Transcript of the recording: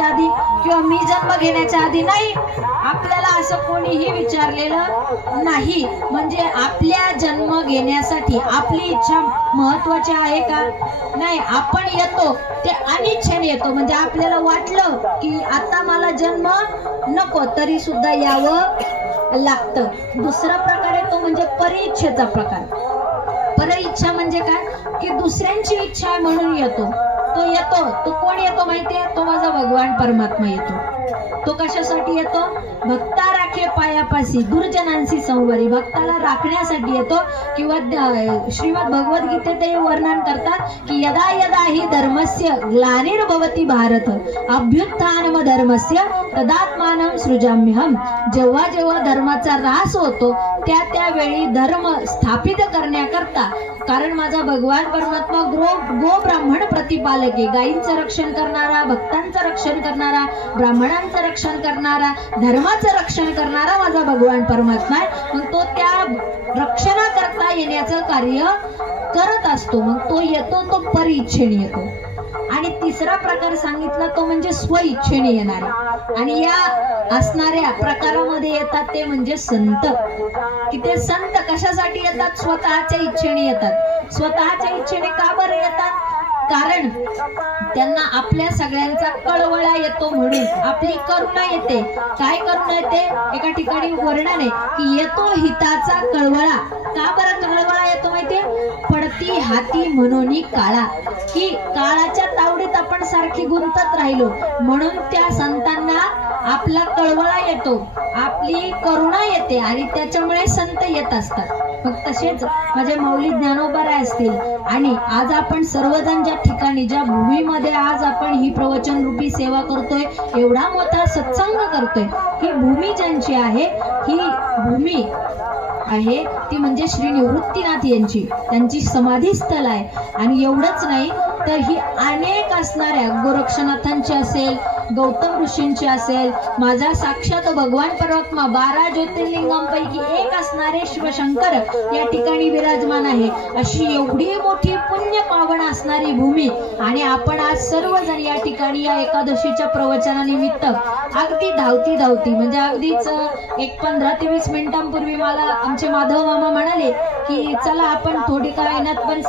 आधी किंवा मी जन्म घेण्याच्या आधी नाही, आपल्याला असं कोणीही विचारलेलं नाही. म्हणजे आपल्या जन्म घेण्यासाठी आपली इच्छा महत्वाची आहे का? नाही. आपण येतो ते अनिच्छेने येतो. म्हणजे आपल्याला वाटलं की आता मला जन्म नको तरी सुद्धा यावं लागतं. दुसरा प्रकार आहे तो म्हणजे परिइच्छेचा प्रकार. परिइच्छा म्हणजे काय की दुसऱ्यांची इच्छा आहे म्हणून येतो. तो कोण येतो माहितीये? तो माझा भगवान परमात्मा येतो. तो कशासाठी येतो? भक्ता राखे पायापासी दुर्जनांशी संवरी. भक्ताला राखण्यासाठी येतो. किंवा श्रीमद भगवद्गीतेत हे वर्णन करतात की यदा यदा हि धर्मस्य ग्लानिर्भवति भारत अभ्युत्थानम धर्मस्य तदात्मानं सृजाम्यहम. जेव्हा जेव्हा धर्माचा ऱ्हास होतो त्यावेळी धर्म स्थापित करण्याकरता, कारण माझा भगवान परमात्मा गो ब्राह्मण प्रतिपालक आहे. गायींचं रक्षण करणारा, भक्तांचं रक्षण करणारा, ब्राह्मणांचं रक्षण करणारा, धर्माचं रक्षण करणारा माझा भगवान परमात्मा आहे. मग तो त्या रक्षणाकरता येण्याचं कार्य करत असतो. मग तो येतो तो परिइच्छेने येतो. आणि तिसरा प्रकार सांगितला तो म्हणजे स्वइच्छेने येणारा. आणि या असणाऱ्या प्रकारामध्ये येतात ते म्हणजे संत. की ते संत कशासाठी येतात? स्वतःच्या इच्छेने येतात. स्वतःच्या इच्छेने का बरं येतात? कारण त्यांना आपल्या सगळ्यांचा कळवळा येतो म्हणून. आपली करुणा येते. काय करुणा येते? एका ठिकाणी वर्णन आहे की येतो हिताचा कळवळा. का बरं कळवळा येतो माहितीये? पडती हाती म्हणून काळा. की काळाच्या तावडीत आपण सारखी गुंतत राहिलो म्हणून त्या संतांना आपला कळवळा येतो, आपली करुणा येते आणि त्याच्यामुळे संत येत असतात. मग तसेच माझे माऊली ज्ञानोबा असतील आणि आज आपण सर्वजण ज्या ठिकाणी ज्या भूमीमध्ये आज आपण ही प्रवचन रूपी सेवा करतोय, एवढा मोठा सत्संग करतोय, ही भूमी ज्यांची आहे, ही भूमी आहे ती म्हणजे श्री निवृत्तीनाथ यांची, त्यांची समाधी स्थळ आहे. आणि एवढंच नाही तर ही अनेक असणाऱ्या गोरक्षनाथांची असेल, गौतम ऋषींची असेल, माझा साक्षात भगवान परमात्मा 12 ज्योतिर्लिंगांपैकी एक असणारे शिवशंकर या ठिकाणी विराजमान आहे. अशी एवढी मोठी पुण्य पावन असणारी भूमी. आणि आपण आज सर्वजण या ठिकाणी या एकादशीच्या प्रवचनानिमित्त अगदी धावती म्हणजे अगदीच एक 15 ते 20 मिनिटांपूर्वी मला आमचे माधव मामा म्हणाले की चला आपण थोडी का पण